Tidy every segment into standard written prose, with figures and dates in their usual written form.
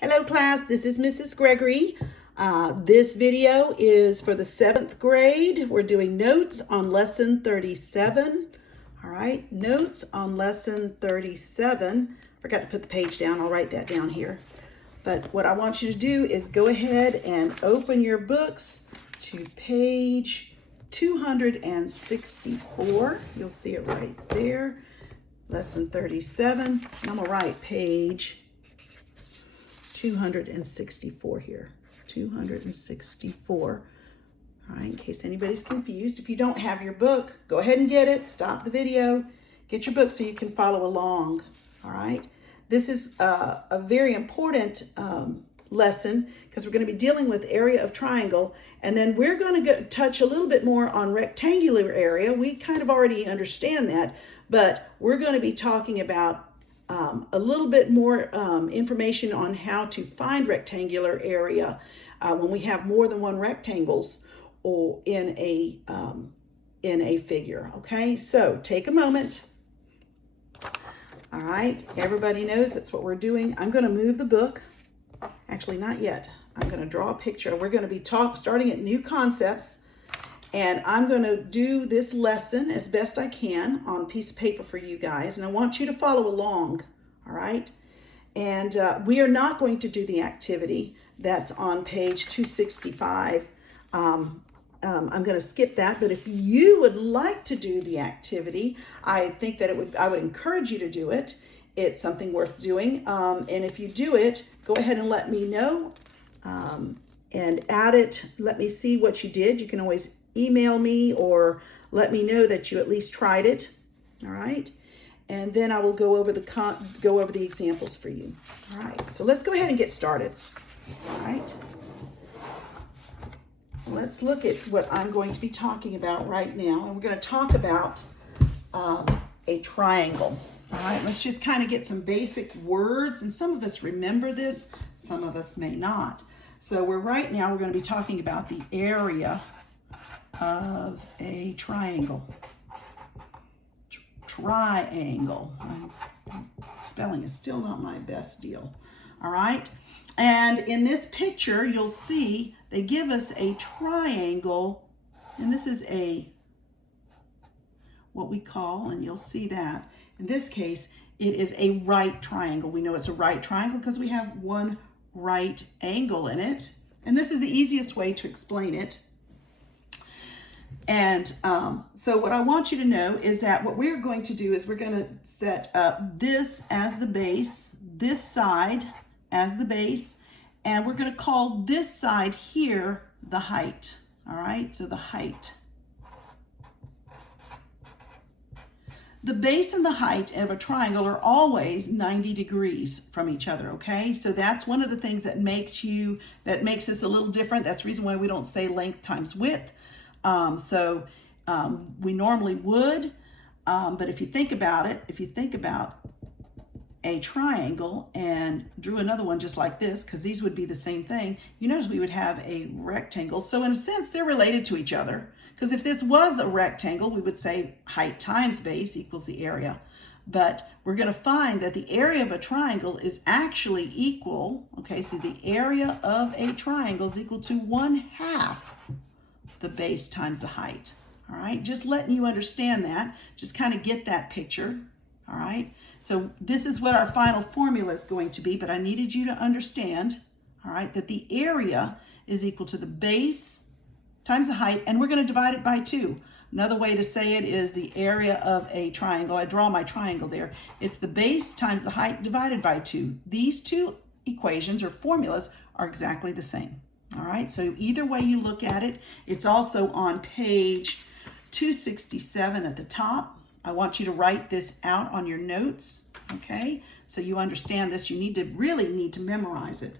Hello class, this is Mrs. Gregory. This video is for the 7th grade. We're doing notes on lesson 37. All right, notes on lesson 37. Forgot to put the page down, I'll write that down here. But what I want you to do is go ahead and open your books to page 264. You'll see it right there, lesson 37. I'm gonna write page 264 here, 264. All right, in case anybody's confused. If you don't have your book, go ahead and get it, stop the video, get your book so you can follow along, all right? This is a very important lesson because we're going to be dealing with area of triangle, and then we're going to touch a little bit more on rectangular area. We kind of already understand that, but we're going to be talking about a little bit more information on how to find rectangular area when we have more than one rectangles or in a figure. Okay, so take a moment. All right, everybody knows that's what we're doing. I'm going to move the book. Actually, not yet. I'm going to draw a picture. We're going to be starting at new concepts. And I'm going to do this lesson as best I can on a piece of paper for you guys. And I want you to follow along, all right? And we are not going to do the activity that's on page 265. I'm going to skip that. But if you would like to do the activity, I think that I would encourage you to do it. It's something worth doing. And if you do it, go ahead and let me know and add it. Let me see what you did. You can always email me or let me know that you at least tried it. All right, and then I will go over the examples for you. All right, so let's go ahead and get started. All right, let's look at what I'm going to be talking about right now, and we're going to talk about a triangle. All right, let's just kind of get some basic words, and some of us remember this, some of us may not. So right now we're going to be talking about the area of a triangle. Triangle. Spelling is still not my best deal. All right. And in this picture, you'll see they give us a triangle, and this is what we call, and you'll see that in this case, it is a right triangle. We know it's a right triangle because we have one right angle in it. And this is the easiest way to explain it. And so what I want you to know is that what we're going to do is we're going to set up this as the base, this side as the base, and we're going to call this side here the height. All right, so the height. The base and the height of a triangle are always 90 degrees from each other, okay? So that's one of the things that makes this a little different. That's the reason why we don't say length times width. We normally would, but if you think about it, if you think about a triangle and drew another one just like this, because these would be the same thing, you notice we would have a rectangle. So in a sense, they're related to each other, because if this was a rectangle, we would say height times base equals the area. But we're going to find that the area of a triangle is actually equal, okay, so the area of a triangle is equal to 1/2 the base times the height. All right, just letting you understand that, just kind of get that picture. All right, so this is what our final formula is going to be, but I needed you to understand, all right, that the area is equal to the base times the height, and we're going to divide it by 2. Another way to say it is the area of a triangle. I draw my triangle there. It's the base times the height divided by 2. These two equations or formulas are exactly the same. All right, so either way you look at it, it's also on page 267 at the top. I want you to write this out on your notes, okay? So you understand this. You really need to memorize it.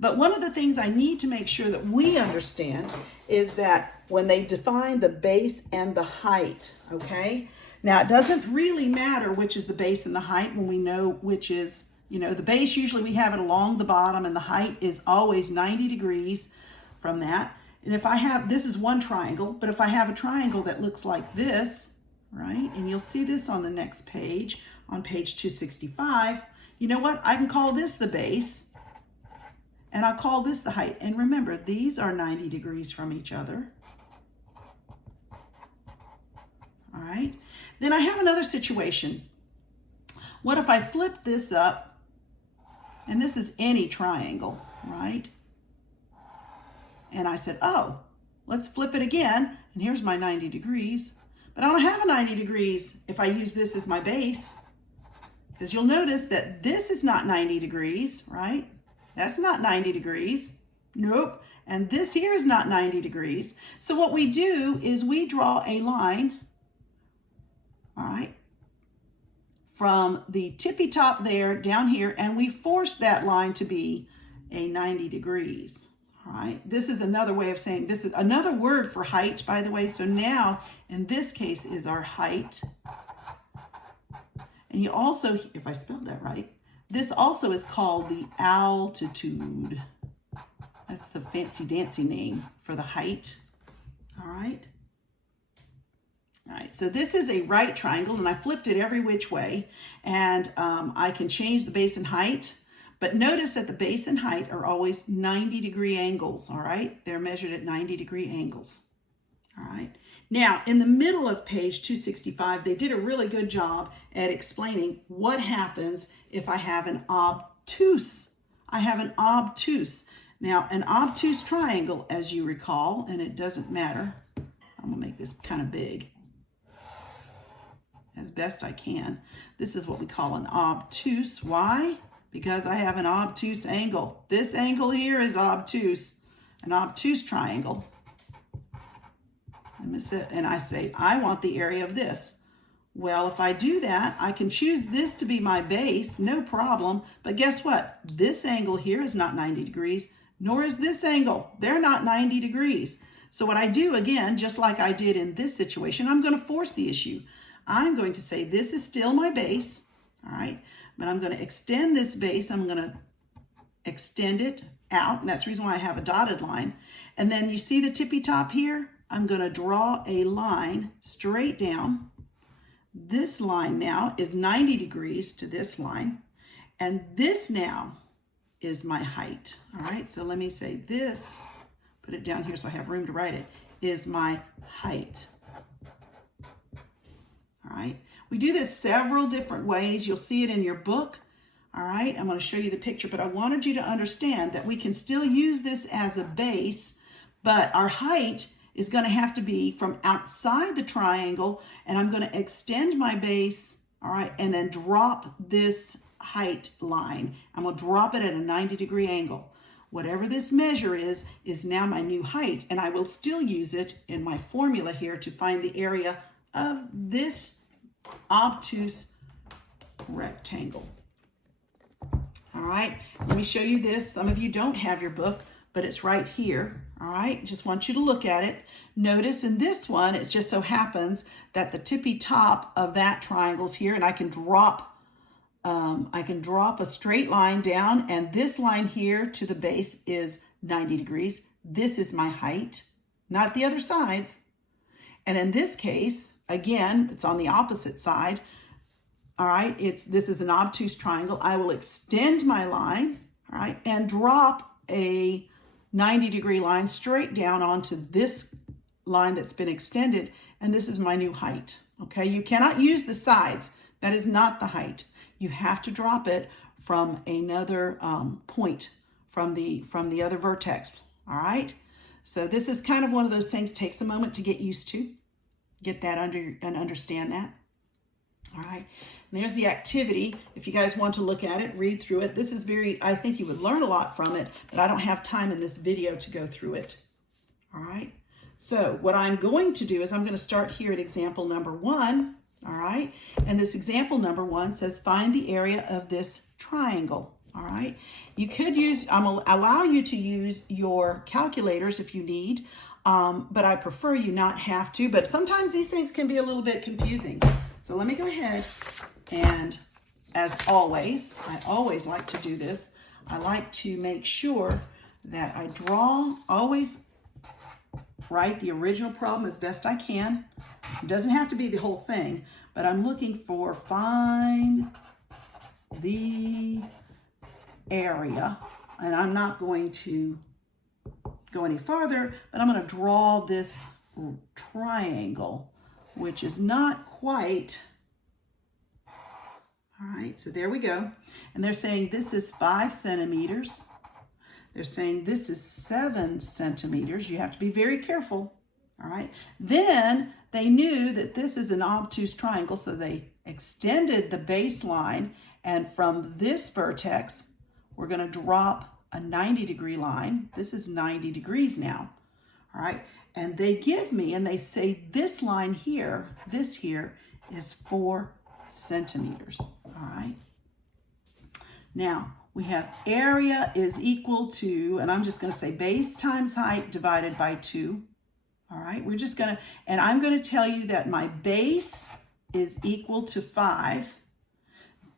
But one of the things I need to make sure that we understand is that when they define the base and the height, okay? Now, it doesn't really matter which is the base and the height when we know which is, you know, the base, usually we have it along the bottom, and the height is always 90 degrees from that. And if I have, this is one triangle, but if I have a triangle that looks like this, right, and you'll see this on the next page, on page 265, you know what? I can call this the base, and I'll call this the height. And remember, these are 90 degrees from each other. All right, then I have another situation. What if I flip this up, and this is any triangle, right? And I said, oh, let's flip it again, and here's my 90 degrees. But I don't have a 90 degrees if I use this as my base, because you'll notice that this is not 90 degrees, right? That's not 90 degrees. Nope. And this here is not 90 degrees. So what we do is we draw a line, all right, from the tippy top there down here, and we force that line to be a 90 degrees. All right, this is another way of saying, this is another word for height, by the way. So now in this case is our height. And you also, if I spelled that right, this also is called the altitude. That's the fancy dancy name for the height. All right. All right, so this is a right triangle, and I flipped it every which way, and I can change the base and height, but notice that the base and height are always 90-degree angles, all right? They're measured at 90-degree angles, all right? Now, in the middle of page 265, they did a really good job at explaining what happens if I have an obtuse. I have an obtuse. Now, an obtuse triangle, as you recall, and it doesn't matter, I'm gonna make this kind of big, as best I can. This is what we call an obtuse. Why? Because I have an obtuse angle. This angle here is obtuse, an obtuse triangle. And I say, I want the area of this. Well, if I do that, I can choose this to be my base, no problem. But guess what? This angle here is not 90 degrees, nor is this angle. They're not 90 degrees. So what I do, again, just like I did in this situation, I'm going to force the issue. I'm going to say this is still my base, all right? But I'm going to extend this base. I'm going to extend it out, and that's the reason why I have a dotted line. And then you see the tippy top here? I'm going to draw a line straight down. This line now is 90 degrees to this line, and this now is my height, all right? So let me say this, put it down here so I have room to write it, is my height. All right, we do this several different ways. You'll see it in your book. All right, I'm going to show you the picture, but I wanted you to understand that we can still use this as a base, but our height is going to have to be from outside the triangle, and I'm going to extend my base, all right, and then drop this height line. I'm going to drop it at a 90-degree angle. Whatever this measure is now my new height, and I will still use it in my formula here to find the area of this obtuse rectangle. All right, let me show you this. Some of you don't have your book, but it's right here. All right, just want you to look at it. Notice in this one, it just so happens that the tippy top of that triangle's here, and I can drop a straight line down, and this line here to the base is 90 degrees. This is my height, not the other sides. And in this case, again, it's on the opposite side. All right, this is an obtuse triangle. I will extend my line, all right, and drop a 90-degree line straight down onto this line that's been extended, and this is my new height. Okay, you cannot use the sides. That is not the height. You have to drop it from another point, from the other vertex. All right, so this is kind of one of those things, takes a moment to get used to. Get that under and understand that. All right, and there's the activity. If you guys want to look at it, read through it. This is I think you would learn a lot from it, but I don't have time in this video to go through it. All right, so what I'm going to do is I'm going to start here at example number 1. All right, and this example number 1 says find the area of this triangle. All right, you could use, I'm going to allow you to use your calculators if you need, but I prefer you not have to, but sometimes these things can be a little bit confusing. So let me go ahead, and as always, I always like to do this. I like to make sure that I always write the original problem as best I can. It doesn't have to be the whole thing, but I'm looking for find the area and I'm not going to go any farther, but I'm going to draw this triangle, which is not quite. All right, so there we go. And they're saying this is 5 centimeters. They're saying this is 7 centimeters. You have to be very careful. All right. Then they knew that this is an obtuse triangle, so they extended the baseline, and from this vertex, we're going to drop a 90-degree line. This is 90 degrees now. All right. And they give me, and they say this line here, this here is 4 centimeters. All right. Now we have area is equal to, and I'm just going to say base times height divided by 2. All right. We're just going to, and I'm going to tell you that my base is equal to 5.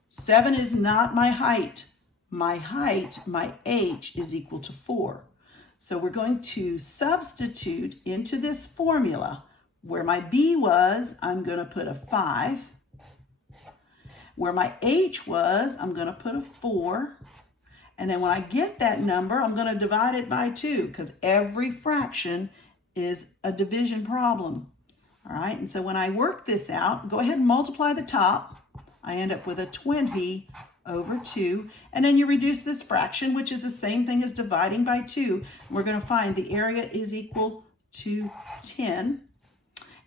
7 is not my height. My height, my h, is equal to 4. So we're going to substitute into this formula. Where my b was, I'm going to put a 5. Where my h was, I'm going to put a 4. And then when I get that number, I'm going to divide it by 2, because every fraction is a division problem. All right, and so when I work this out, go ahead and multiply the top. I end up with a 20 over 2. And then you reduce this fraction, which is the same thing as dividing by 2. We're going to find the area is equal to 10.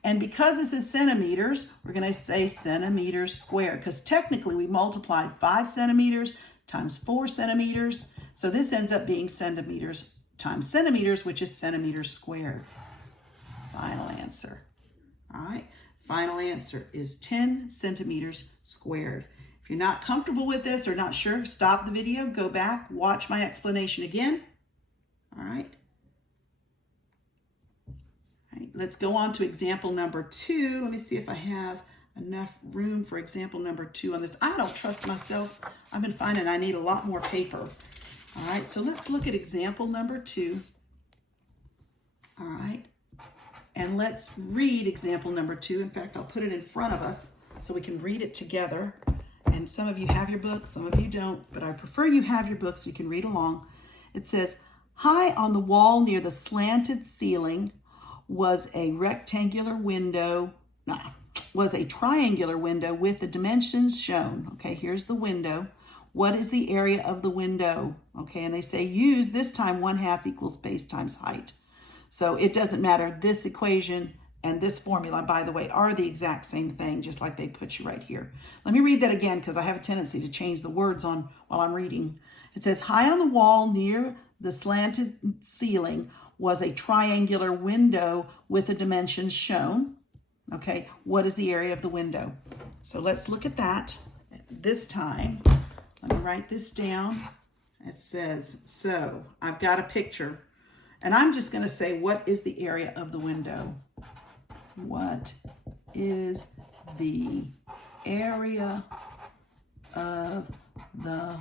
And because this is centimeters, we're going to say centimeters squared, because technically we multiplied 5 centimeters times 4 centimeters. So this ends up being centimeters times centimeters, which is centimeters squared. Final answer. All right. Final answer is 10 centimeters squared. If you're not comfortable with this or not sure, stop the video, go back, watch my explanation again. All right. Let's go on to example number 2. Let me see if I have enough room for example number 2 on this. I don't trust myself. I've been finding I need a lot more paper. All right, so let's look at example number 2. All right, and let's read example number 2. In fact, I'll put it in front of us so we can read it together. And some of you have your books, some of you don't, but I prefer you have your books so you can read along. It says, high on the wall near the slanted ceiling was a triangular window with the dimensions shown. Okay, here's the window. What is the area of the window? Okay, and they say use this time 1/2 equals base times height. So it doesn't matter. This equation and this formula, by the way, are the exact same thing, just like they put you right here. Let me read that again, because I have a tendency to change the words on while I'm reading. It says, high on the wall near the slanted ceiling was a triangular window with the dimensions shown. Okay, what is the area of the window? So let's look at that. This time, let me write this down. It says, so I've got a picture, and I'm just going to say, what is the area of the window? What is the area of the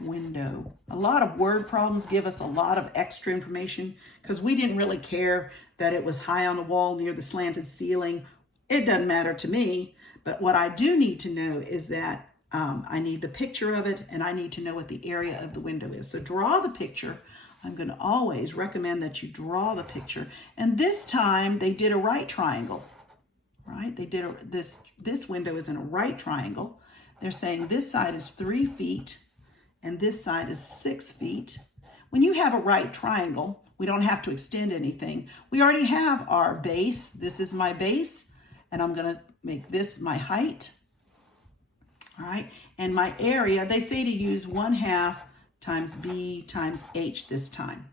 window? A lot of word problems give us a lot of extra information because we didn't really care that it was high on the wall near the slanted ceiling. It doesn't matter to me, but what I do need to know is that I need the picture of it, and I need to know what the area of the window is. So draw the picture. I'm going to always recommend that you draw the picture. And this time they did a right triangle, right? They did this window is in a right triangle. They're saying this side is 3 feet and this side is 6 feet. When you have a right triangle, we don't have to extend anything. We already have our base. This is my base, and I'm going to make this my height. All right, and my area, they say to use 1/2 times b times h this time.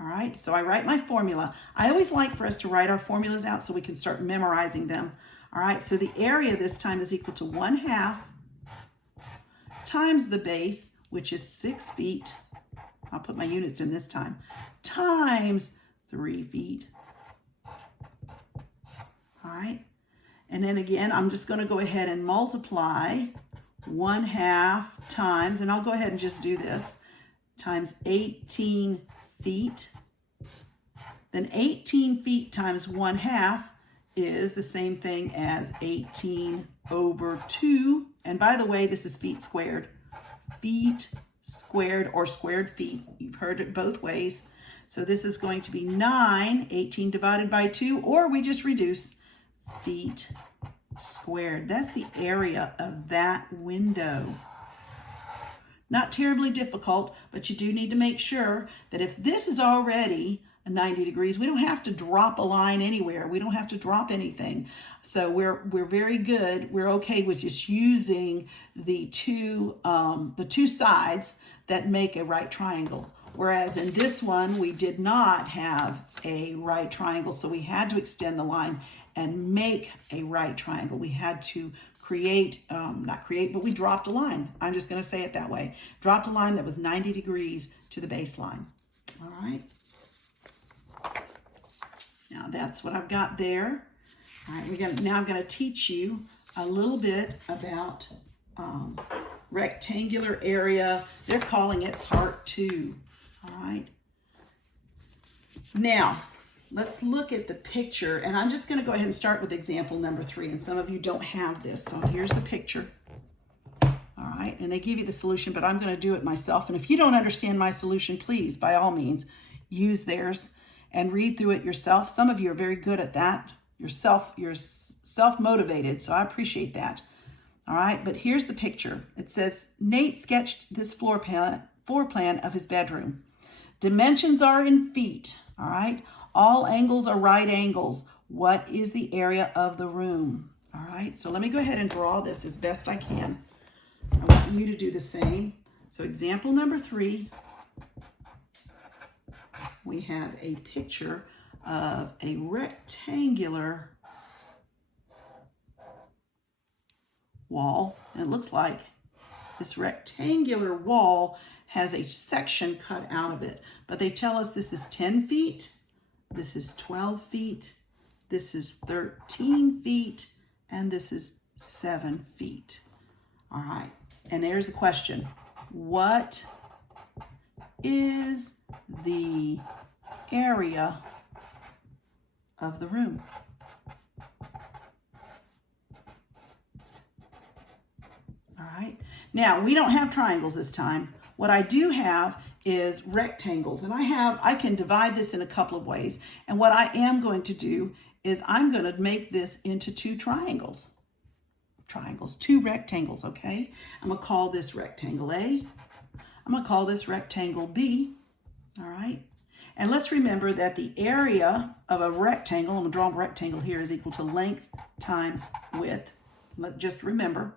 All right, so I write my formula. I always like for us to write our formulas out so we can start memorizing them. All right, so the area this time is equal to 1/2 times the base, which is 6 feet. I'll put my units in this time, times 3 feet. All right, and then again, I'm just going to go ahead and multiply 1/2 times, and I'll go ahead and just do this, times 18 feet. Then 18 feet times 1/2 is the same thing as 18 over 2. And by the way, this is feet squared. Feet squared or squared feet. You've heard it both ways. So this is going to be 9, 18 divided by 2, or we just reduce feet squared. That's the area of that window. Not terribly difficult, but you do need to make sure that if this is already 90 degrees, we don't have to drop a line anywhere. We don't have to drop anything. So we're very good. We're okay with just using the two sides that make a right triangle. Whereas in this one, we did not have a right triangle, so we had to extend the line and make a right triangle. We had to create, not create, but we dropped a line. I'm just going to say it that way. Dropped a line that was 90 degrees to the baseline. All right. Now that's what I've got there. All right, now I'm going to teach you a little bit about rectangular area. They're calling it part 2. All right. Now, let's look at the picture, and I'm just going to go ahead and start with example number 3, and some of you don't have this, so here's the picture. All right, and they give you the solution, but I'm going to do it myself, and if you don't understand my solution, please, by all means, use theirs and read through it yourself. Some of you are very good at that. You're self-motivated, so I appreciate that. All right, but here's the picture. It says, Nate sketched this floor plan of his bedroom. Dimensions are in feet, all right? All angles are right angles. What is the area of the room? All right, so let me go ahead and draw this as best I can. I want you to do the same. So example number 3, we have a picture of a rectangular wall. And it looks like this rectangular wall has a section cut out of it. But they tell us this is 10 feet, this is 12 feet, this is 13 feet, and this is 7 feet. All right, and there's the question. What is the area of the room? All right, now we don't have triangles this time. What I do have is rectangles, and I can divide this in a couple of ways. And what I am going to do is I'm going to make this into 2 triangles. 2 rectangles, okay? I'm going to call this rectangle A. I'm going to call this rectangle B, all right? And let's remember that the area of a rectangle, I'm going to draw a rectangle here, is equal to length times width. Just remember.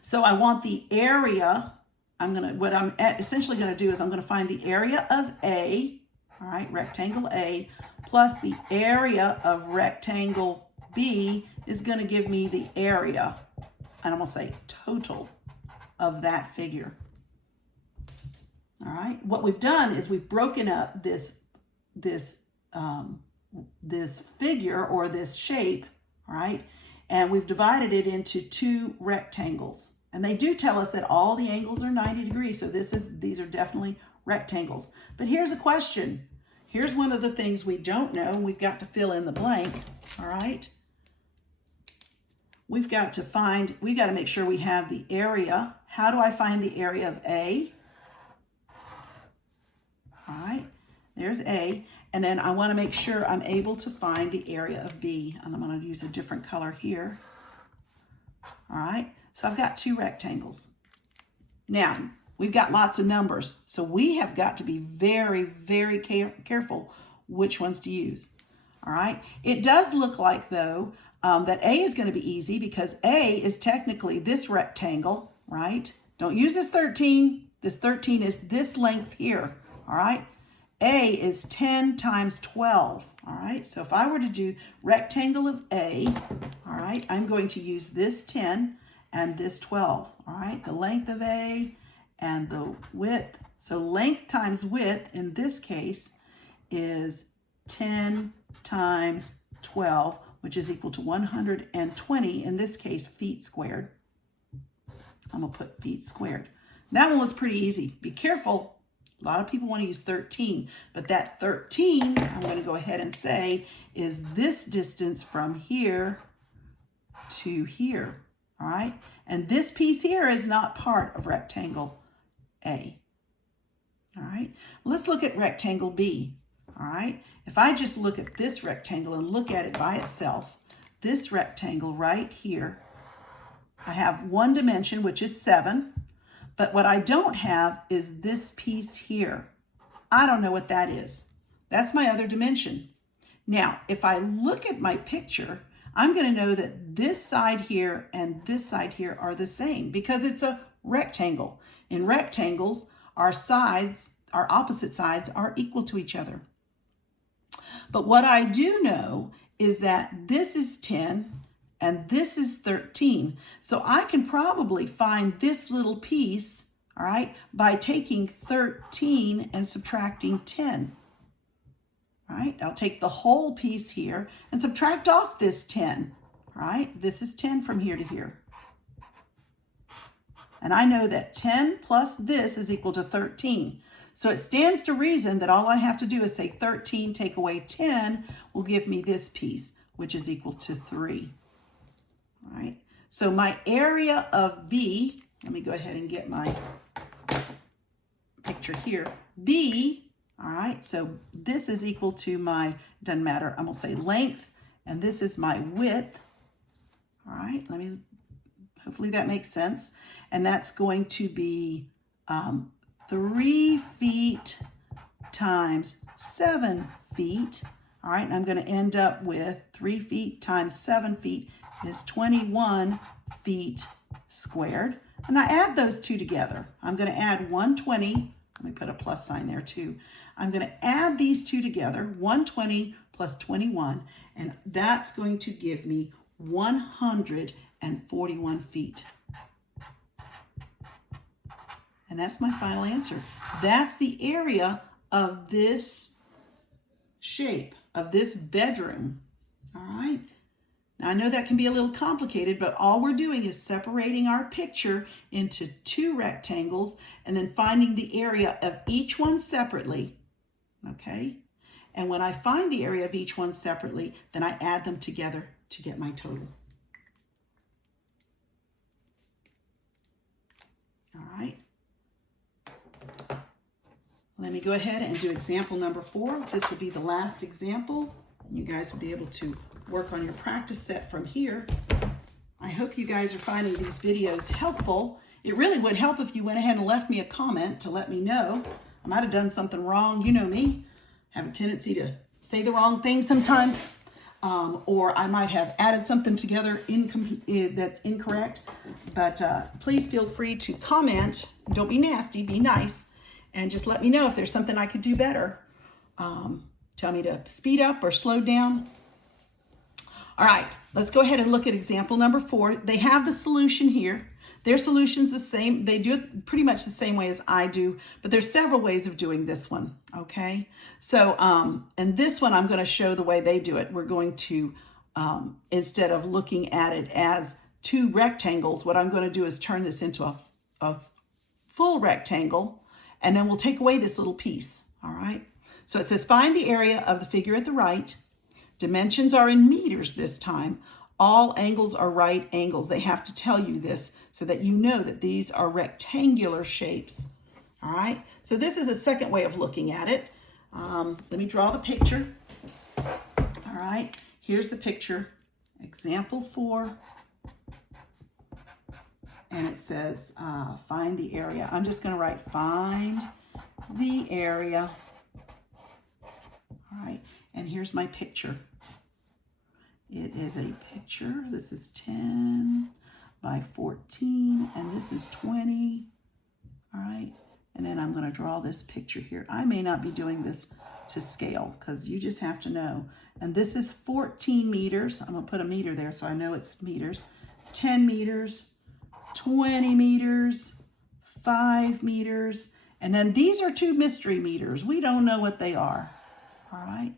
So I want the area. What I'm essentially going to do is I'm going to find the area of A, all right, rectangle A, plus the area of rectangle B is going to give me the area, and I'm going to say total of that figure. All right, what we've done is we've broken up this figure or this shape, all right, and we've divided it into 2 rectangles. And they do tell us that all the angles are 90 degrees, so these are definitely rectangles. But here's a question. Here's one of the things we don't know. We've got to fill in the blank, all right? We've got to make sure we have the area. How do I find the area of A? All right, there's A. And then I want to make sure I'm able to find the area of B. And I'm going to use a different color here. All right, so I've got 2 rectangles. Now, we've got lots of numbers, so we have got to be very, very careful which ones to use. All right, it does look like, though, that A is going to be easy because A is technically this rectangle, right? Don't use this 13. This 13 is this length here, all right? A is 10 times 12, all right? So if I were to do rectangle of A, all right, I'm going to use this 10 and this 12, all right? The length of A and the width. So length times width in this case is 10 times 12, which is equal to 120, in this case, feet squared. I'm going to put feet squared. That one was pretty easy. Be careful. A lot of people want to use 13, but that 13, I'm going to go ahead and say, is this distance from here to here, all right? And this piece here is not part of rectangle A. All right, let's look at rectangle B. All right, if I just look at this rectangle and look at it by itself, this rectangle right here, I have one dimension, which is 7, but what I don't have is this piece here. I don't know what that is. That's my other dimension. Now, if I look at my picture, I'm going to know that this side here and this side here are the same because it's a rectangle. In rectangles, our sides, our opposite sides, are equal to each other. But what I do know is that this is 10 and this is 13. So I can probably find this little piece, all right, by taking 13 and subtracting 10. All right, I'll take the whole piece here and subtract off this 10. All right, this is 10 from here to here. And I know that 10 plus this is equal to 13. So it stands to reason that all I have to do is say 13 take away 10 will give me this piece, which is equal to 3. All right, so my area of B, let me go ahead and get my picture here. B, all right, so this is equal to my, doesn't matter, I'm gonna say length, and this is my width. All right, hopefully that makes sense. And that's going to be 3 feet times 7 feet. All right, and I'm going to end up with 3 feet times 7 feet is 21 feet squared. And I add those two together. I'm going to add 120. Let me put a plus sign there too. I'm going to add these two together, 120 plus 21, and that's going to give me 141 feet. And that's my final answer. That's the area of this shape, of this bedroom. All right. Now I know that can be a little complicated, but all we're doing is separating our picture into 2 rectangles and then finding the area of each one separately. Okay. And when I find the area of each one separately, then I add them together to get my total. All right. Let me go ahead and do example number 4. This will be the last example, and you guys will be able to work on your practice set from here. I hope you guys are finding these videos helpful. It really would help if you went ahead and left me a comment to let me know. I might have done something wrong. You know me. I have a tendency to say the wrong thing sometimes, or I might have added something together that's incorrect. But please feel free to comment. Don't be nasty, be nice. And just let me know if there's something I could do better. Tell me to speed up or slow down. All right, let's go ahead and look at example number 4. They have the solution here. Their solution's the same. They do it pretty much the same way as I do, but there's several ways of doing this one, okay? So, and this one I'm going to show the way they do it. We're going to, instead of looking at it as 2 rectangles, what I'm going to do is turn this into a full rectangle. And then we'll take away this little piece, all right? So it says, find the area of the figure at the right. Dimensions are in meters this time. All angles are right angles. They have to tell you this so that you know that these are rectangular shapes, all right? So this is a second way of looking at it. Let me draw the picture. All right, here's the picture, example 4. And it says, find the area. I'm just going to write, find the area. All right, and here's my picture. It is a picture. This is 10 by 14, and this is 20. All right, and then I'm going to draw this picture here. I may not be doing this to scale because you just have to know. And this is 14 meters. I'm going to put a meter there so I know it's meters. 10 meters. 20 meters, 5 meters, and then these are 2 mystery meters. We don't know what they are, all right?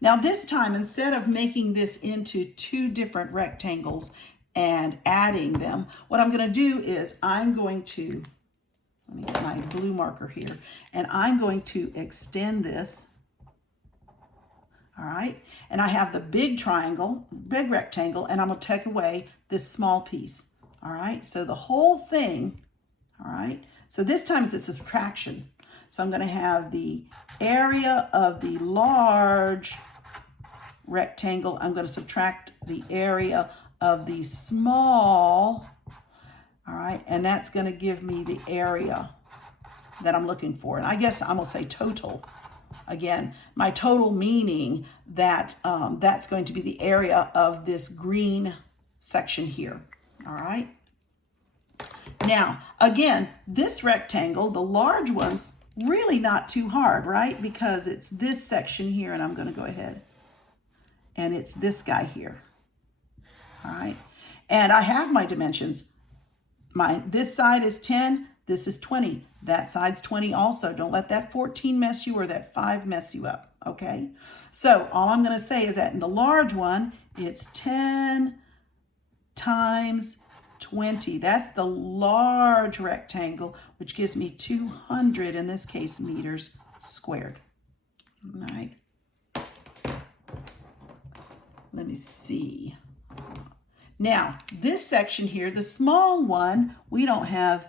Now this time, instead of making this into 2 different rectangles and adding them, what I'm going to do is I'm going to, let me get my blue marker here, and I'm going to extend this, all right? And I have the big triangle, big rectangle, and I'm going to take away this small piece. All right, so the whole thing, all right, So this time it's a subtraction. So I'm going to have the area of the large rectangle. I'm going to subtract the area of the small. All right, and that's going to give me the area that I'm looking for. And I guess I'm going to say total. Again, my total meaning that that's going to be the area of this green section here. All right. Now, again, this rectangle, the large one's really not too hard, right? Because it's this section here, and I'm going to go ahead, and it's this guy here. All right. And I have my dimensions. This side is 10, this is 20. That side's 20 also. Don't let that 14 mess you or that 5 mess you up, okay? So all I'm going to say is that in the large one, it's 10 times 20. That's the large rectangle, which gives me 200, in this case, meters squared. All right. Let me see. Now, this section here, the small one, we don't have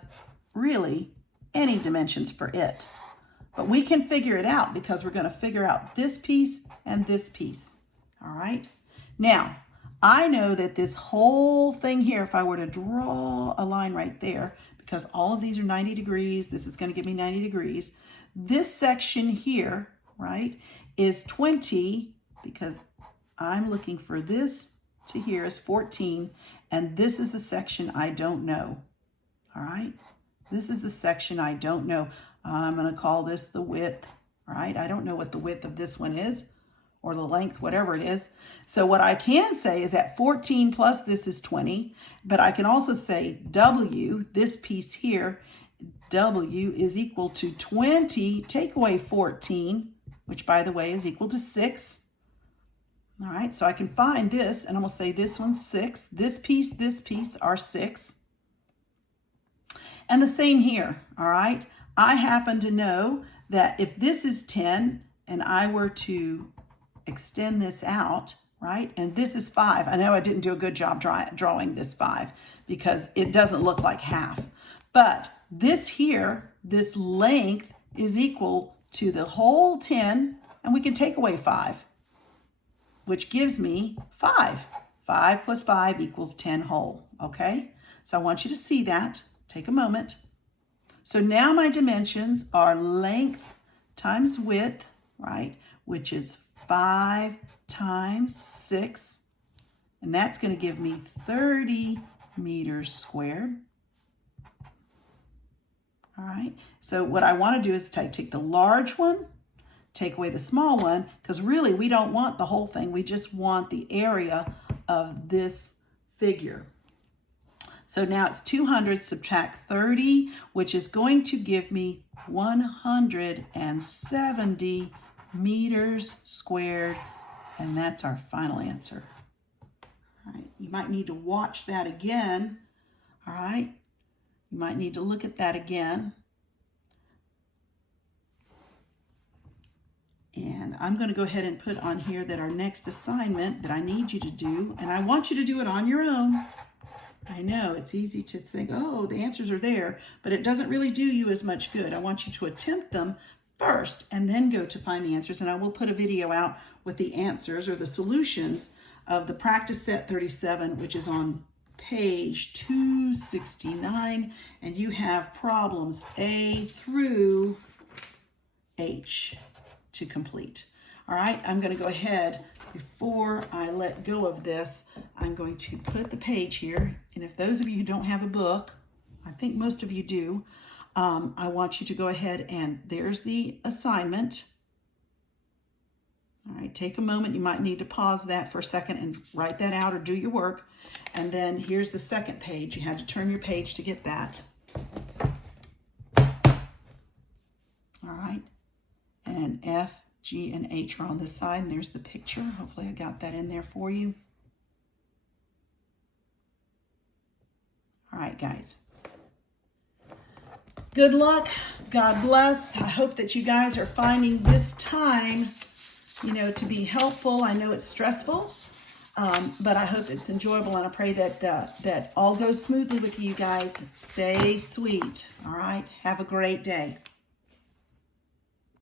really any dimensions for it. But we can figure it out because we're going to figure out this piece and this piece. All right. Now, I know that this whole thing here, if I were to draw a line right there, because all of these are 90 degrees, this is going to give me 90 degrees. This section here, right, is 20 because I'm looking for this to here is 14, and this is the section I don't know. All right. This is the section I don't know. I'm going to call this the width, right? I don't know what the width of this one is, or the length, whatever it is. So what I can say is that 14 plus this is 20, but I can also say W, this piece here, W is equal to 20, take away 14, which by the way is equal to 6. All right, so I can find this, and I'm going to say this one's 6. This piece are 6. And the same here, all right? I happen to know that if this is 10 and I were to extend this out, right? And this is 5. I know I didn't do a good job drawing this 5 because it doesn't look like half. But this here, this length is equal to the whole 10, and we can take away 5, which gives me 5. 5 plus 5 equals 10 whole, okay? So I want you to see that. Take a moment. So now my dimensions are length times width, right? Which is 5 times 6. And that's going to give me 30 meters squared. All right. So what I want to do is take the large one, take away the small one, because really we don't want the whole thing. We just want the area of this figure. So now it's 200, subtract 30, which is going to give me 170 meters squared, and that's our final answer. All right, you might need to watch that again. All right, you might need to look at that again. And I'm going to go ahead and put on here that our next assignment that I need you to do, and I want you to do it on your own. I know it's easy to think, oh, the answers are there, but it doesn't really do you as much good. I want you to attempt them first and then go to find the answers. And I will put a video out with the answers or the solutions of the practice set 37, which is on page 269. And you have problems A through H to complete. All right, I'm going to go ahead. Before I let go of this, I'm going to put the page here. And if those of you who don't have a book, I think most of you do, I want you to go ahead and there's the assignment. All right, take a moment. You might need to pause that for a second and write that out or do your work. And then here's the second page. You have to turn your page to get that. All right, and F, G, and H are on this side, and there's the picture. Hopefully I got that in there for you. All right, guys. Good luck. God bless. I hope that you guys are finding this time, to be helpful. I know it's stressful, But I hope it's enjoyable, and I pray that that all goes smoothly with you guys. Stay sweet. All right. Have a great day.